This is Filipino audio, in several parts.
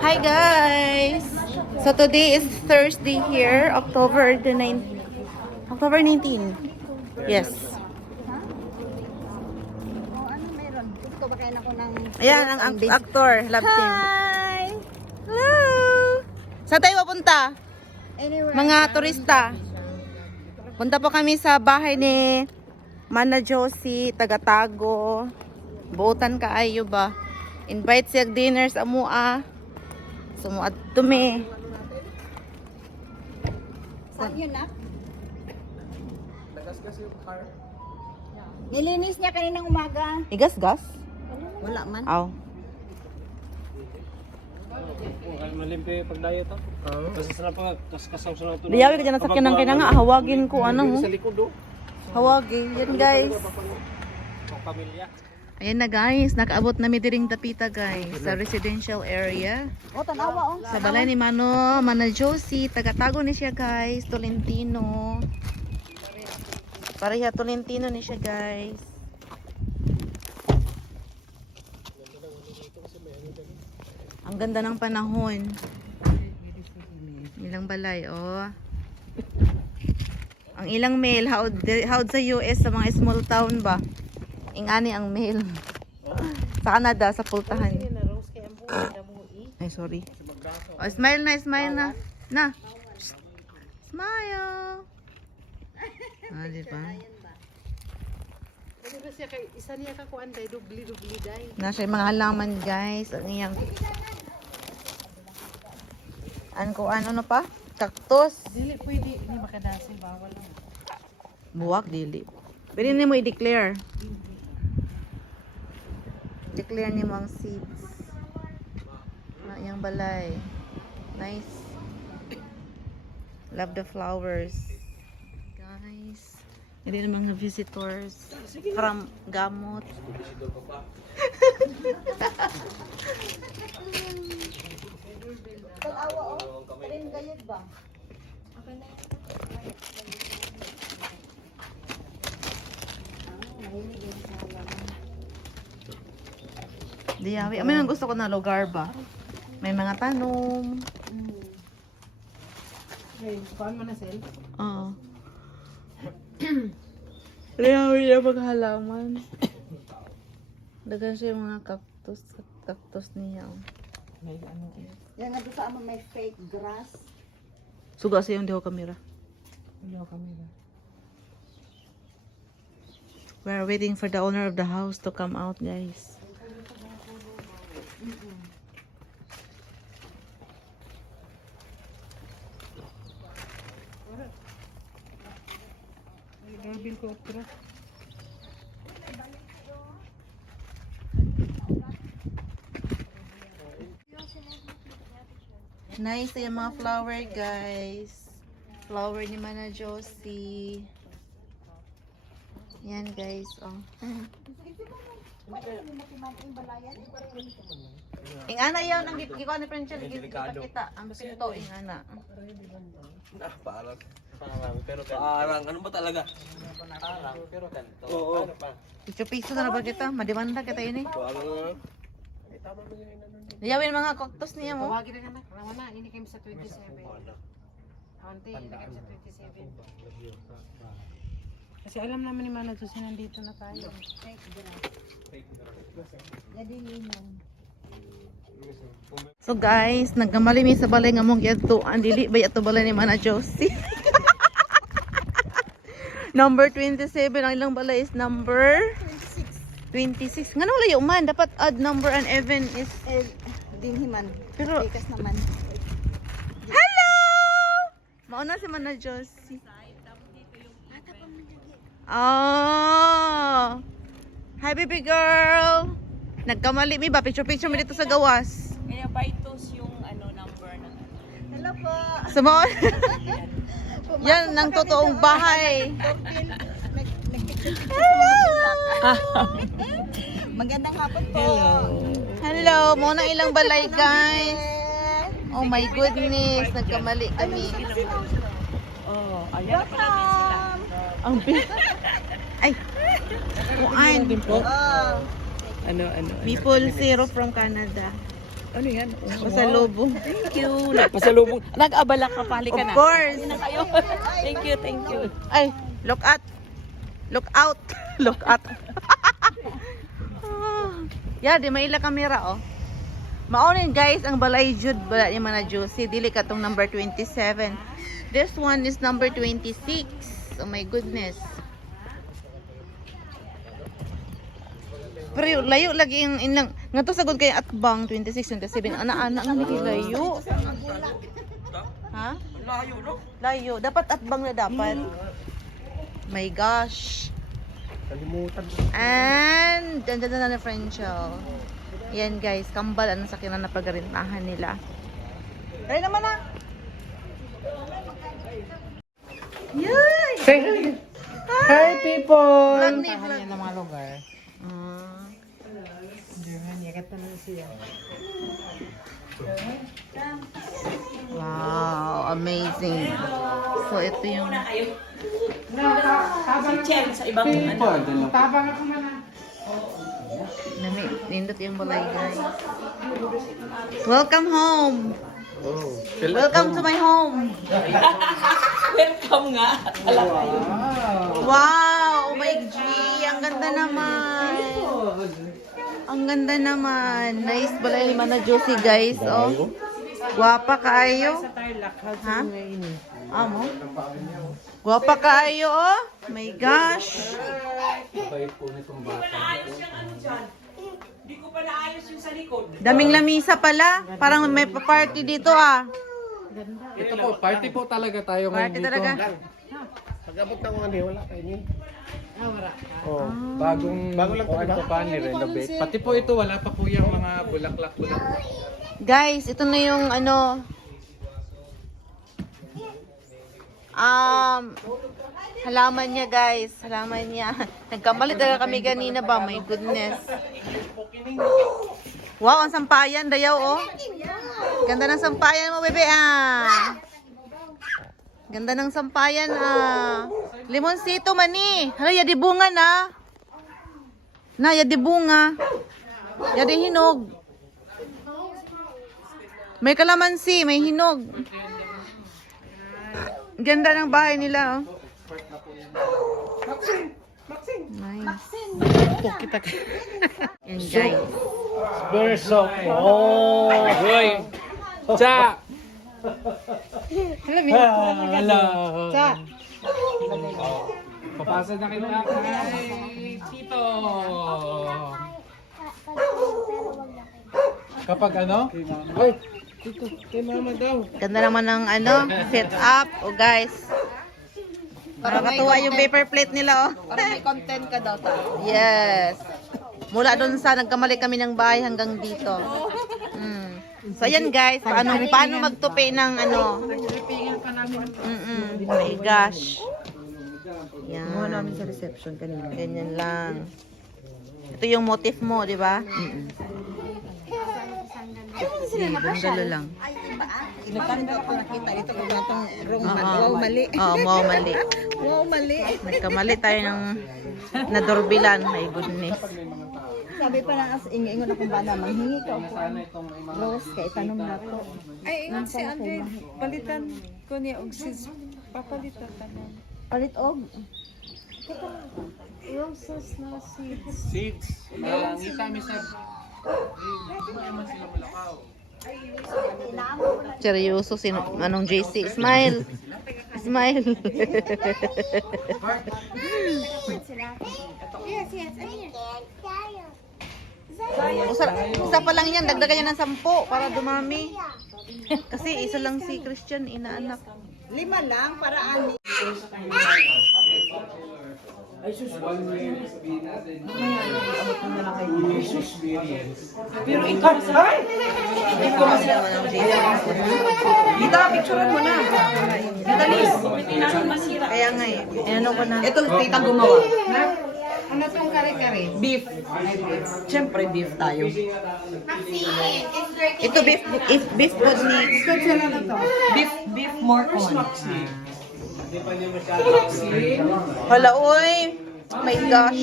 Hi guys! So today is Thursday here, October 19. Yes. Ano meron? Gusto ba kayo ako ng... Ayan ang actor, love team. Hi! Hello! Saan tayo papunta? Anywhere. Mga turista. Punta po kami sa bahay ni Mana Josie, Taga-Tago. Buotan kaayo ba? Invite siya dinner sa amua. Sumuad tumi. Saan yun na? Nilinis niya kaninang umaga. Igas-gas? Wala man. Aw. Malimpi pagdayo to. Basta sa pag kasaw sa ito. Diyawi ka dyan sa kinang kinanga. Hawagin ko ano mo. Sa likod do. Hawagin. Yan guys. Pamilya. Ayan na guys. Nakaabot na mi diring Dapita guys. Sa residential area. O, tanawa o. Sa balay ni Mana Josie. Taga-Tago ni siya guys. Tolentino. Pareha Tolentino ni siya guys. Ang ganda ng panahon. Ilang balay, oh. Ang ilang mail, how'd sa US, sa mga small town ba? Ingani ang mail. Sa Canada, sa pultahan. Ay, sorry. Oh, smile na, smile na. Na. Smile. Ah, di ba? Isa niya ka kuan day dubli day. Nasa yung mga halaman guys. Ang iyang ano pa? Cactus. Dili pwede ni makadasi bawal lang. Buwak dili. Pero hindi mo i-declare. Declare niyo ang seeds. Na iyang balay. Nice. Love the flowers. Guys. Hindi na mga visitors from Gamot. Tanawa o. Karin gayod ba? Diyawi. Amin ang gusto ko na lugar ba? May mga tanom. Hey, kuan man na sel. Oo. Diyawi na maghalaman. Dagan siya yung mga cactus niya. May ano Yan nga doon sa amang may fake grass. Suga siya yung diho kamera. ilaw kami ba. We're waiting for the owner of the house to come out, guys. Doorbell ko opera. Nice yung mga flower, guys. Flower ni Mana Josie. Yan, guys. Oh. Ing ana yaw nang gikuan ni Prenchel kita ang pinto ing ana. Parang pero parang ano ba talaga? Parang pero ganito. Oo. Piso na ba kita? Mademanda kita yun eh. Parang Diyawin mga cactus niya mo. Tawagin na na. Rawa na ini kami sa 27. Auntie, ini kami sa 27. Kasi alam naman ni Mana Josie nandito na tayo. Fake grass. Yan din yun. So guys, nagkamali mi sa balay nga mong yadto. Ang dili ba yato balay ni Mana Josie? Number 27. Ang ilang balay is number 26. Nga nang layo man. Dapat odd number and even is... Dinhiman. Pero... Bikas naman. Hello! Mauna si Mana Josie. Oh! Hi baby girl! Nagkamali mi ba? Picture mi dito sa gawas. Kaya Vitos yung ano number ng ano. Hello po. Sumo. Yan ang totoong bahay. Magandang hapon po. Hello, mo na ilang balay guys. Oh my goodness, nagkamali kami. Oh, ayan na pala din sila. Ang big. Ay. Kuan. Oh. Ano. Maple syrup from Canada. Ano yan? Pasalubong. Thank you. Nagpasalubong. Nag-abala ka, pali ka Of na. course. Hindi na kayo. Thank you, thank you. Ay, look at. Look out. Look at. Yeah, di maila kamera oh. Maonin guys ang balay jud bala ni Mana Josie, dili ka tong number 27. This one is number 26. Oh my goodness. Pero layo lagi yung inang ngato sagod kay Atbang 26 27 ana-ana nga lagi layo. Ha? Layo, no? Layo, dapat Atbang na dapat. My gosh. Kalimutan. And dyan na Frenchel. Yan guys, kambal ang sakyan na napagarintahan nila. Try naman na. Yay! Say hi. Hi people. Vlog ni vlog. Ng mga lugar. Wow, amazing. So ito yung Si Chen sa ibang ano. Tabang ako man. nindot yung balay guys. Welcome home. Oh. Welcome to my home. Welcome nga. Alam kayo. Wow, oh my G, ang ganda naman. Ang ganda naman. Nice balay ni Mana Josie guys, oh. Guwapa kaayo. Ha? Amo? Guwapa kaayo, oh. My gosh. Hindi ko pa naayos yung sa likod. Daming lamisa pala. Parang may pa-party dito, ah. Ito po, party po talaga tayo ngayon Party dito. talaga. Pag-abot ng mga wala kayo niyo. Oh, bago lang ito pa ni renovate. Pati po ito wala pa po yung mga bulaklak. Guys, ito na yung ano. Halaman niya guys. Halaman niya. Nagkamali talaga kami kanina ba? My goodness. Wow, ang sampayan dayaw oh. Ganda ng sampayan mo bebe ah. Ganda ng sampayan ah. Limonsito mani. Hala, yadi bunga na. Na, yadi bunga. Yadi hinog. May kalamansi, may hinog. Ganda ng bahay nila, oh. Nice. Yan, guys. Very soft. Oh, boy. Cha. Hello. Cha. Papasa na kita kay Tito. Kapag ano? Ay, Tito, kay mama daw. Ganda naman ng ano, set up. Oh, guys. Nakakatuwa yung paper plate nila, oh. Para may content ka daw tayo. Yes. Mula doon sa nagkamali kami ng bahay hanggang dito. So ayan guys, paano magtupi ng ano? My gosh. Yan. Muna namin sa reception kanina. Ganyan lang. Ito yung motif mo, di ba? Sige, bundalo lang. Nagkanda ko nakita ito kung itong wrong Oo, mali. Wow, mali. Nagkamali tayo ng nadorbilan. My goodness. Sabi pa lang, ingon akong bana, manghingi ka ako. Rose, kay tanong na to. Ay, ingat si Andre. Palitan ko niya og sis. Papalitan tanan. Palit og. Roses na seeds. Seeds. Ngita mi sa. Hindi naman sila malakaw. Seryoso si anong JC. Smile. Smile. Isa pa lang yan, dagdagan yan ng 10 para dumami. Kasi isa lang si Christian, inaanak. 5 lang para ani. Pero ikaw, ay! Dita, picturean mo na. Madalis. Tinahan masira. Kaya nga eh, ano ko na. Ito, tita gumawa. Ano tong kare-kare? Beef. Siyempre, beef tayo. Ito beef food ni. Beef more on. Hala, uy. Oh my gosh.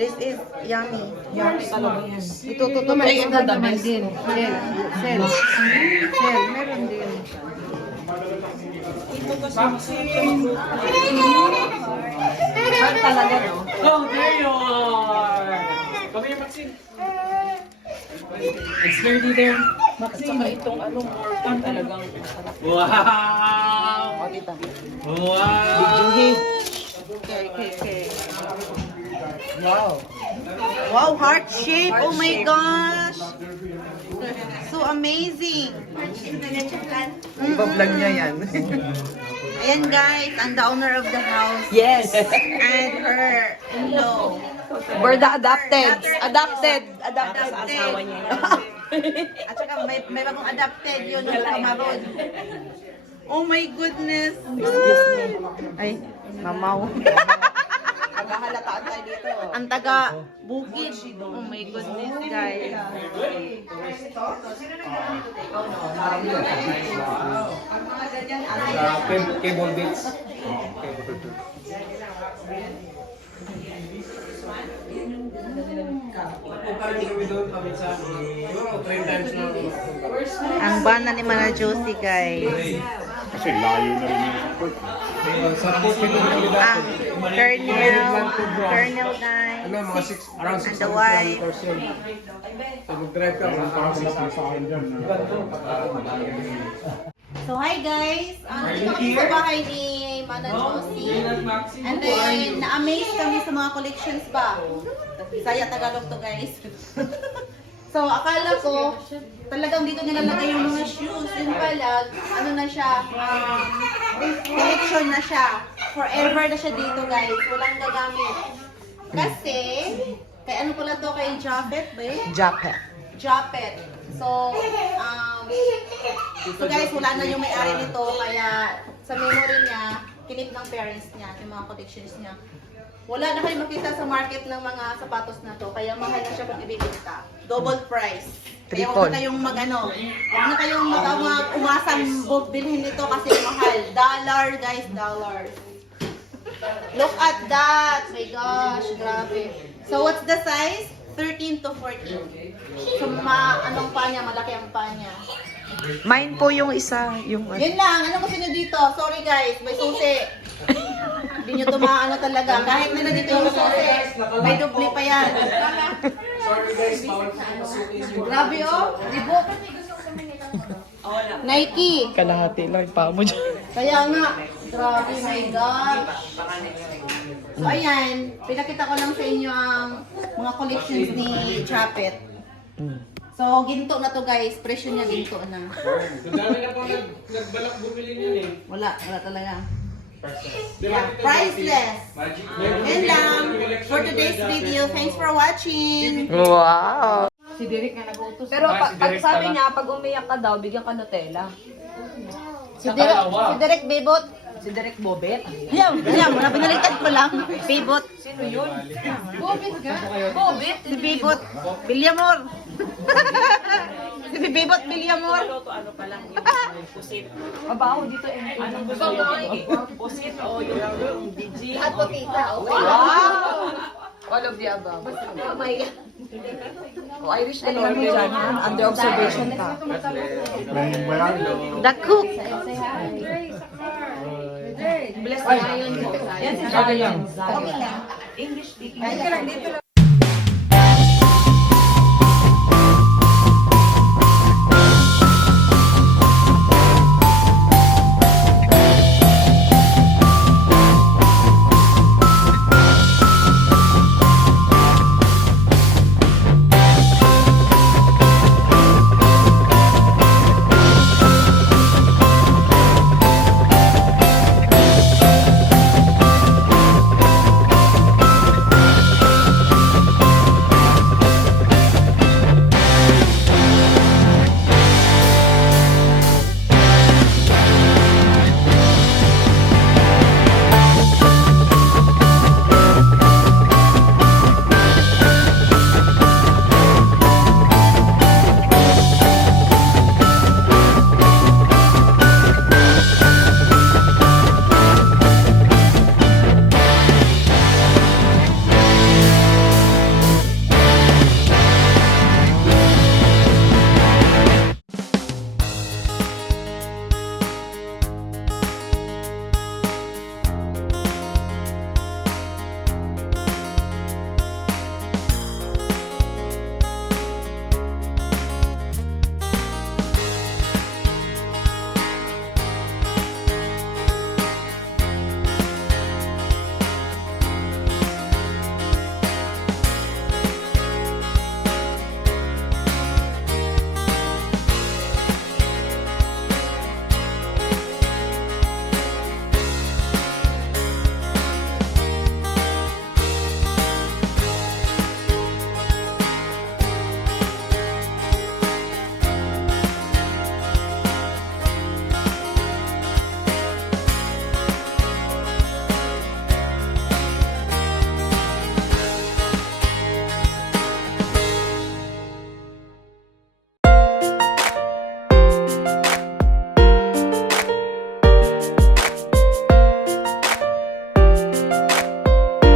This is yummy. Yummy talaga yan. Itututo mo yung naman din. Sel. Meron din. Talaga, no? Oh, there you are! Come here, Maxine. It's dirty there. Maxine, itong ano, more fun talagang masarap. Wow! O, tita. Wow! Okay. Wow, heart shape. Oh my gosh. So amazing. Iba-vlog niya yan. Ayan guys, ang the owner of the house. Yes! And her in-law. We're the adopted. Adopted sa asawa niya. At saka may bagong adopted yun yung kamarod. Oh my goodness. Ay, mamaw. Magkahalataan tayo dito. Ang taga bukid. Oh my goodness, guys. Cable bits. Ang bana ni Mana Josie, guys. Kasi layo na rin yung support. Sa food pinag-ulit Ang Colonel guys. Ano, mga 6, around 6 And the wife. So, mag-drive ka, mga Parang sila sa akin dyan. So, hi guys! Dito kami sa bahay ni Mana Josie. And then, na-amaze kami sa mga collections ba? Bisaya Tagalog to guys. So, akala ko, talagang dito nilalagay yung mga shoes. Yung pala, ano na siya, collection na siya. Forever na siya dito guys. Walang gagamit. Kasi, kay ano pala to, kay Japet ba eh? Japet. So guys, wala na yung may-ari nito, kaya sa memory niya, kinip ng parents niya, yung mga collections niya. Wala na kayo makita sa market ng mga sapatos na to, kaya mahal na siya kung ibibenta. Double price. Kaya huwag na kayong huwag na kayong umasang bilhin nito kasi mahal. Dollar guys, dollars. Look at that! My gosh, grabe. So what's the size? 13 to 14. So anong pa niya? Malaki ang pa niya. Mine po yung isa, yung Yun lang, ano gusto niyo dito? Sorry guys, may susi. Hindi nyo tumaano talaga. Kahit na nandito yung susi, may dubli pa yan. Grabe oh, ribok. Nike. kalahati lang pa mo dyan. Kaya nga, grabe, my God. So ayan, pinakita ko lang sa inyo ang mga collections ni Chapet. So, ginto na to guys. Presyo niya ginto na. Dami na po nagbalak bumili niyan eh. Wala talaga. Yeah, priceless. Yan lang for today's video. Thanks for watching. Wow! Si Derek na nag-utos. Pero pag sabi niya, pag umiyak ka daw, bigyan ka Nutella. Si Derek Bebot. Si Derek Bobet. Yan, binaliktad ko lang. Bebot. Sino yun? Bobet ka? Bobet? Si Bebot. Bilyamor. Si Bebot Bilyamor. Ano pa lang yung pusit. Mabaho dito eh. Anong gusto mo? Pusit o yung DJ? Lahat po tita. Okay. Wow! All of the above. Oh my God. Oh, I wish the Lord dyan. Under observation ka. The cook. Bless na yun. Yan si Zion. English speaking.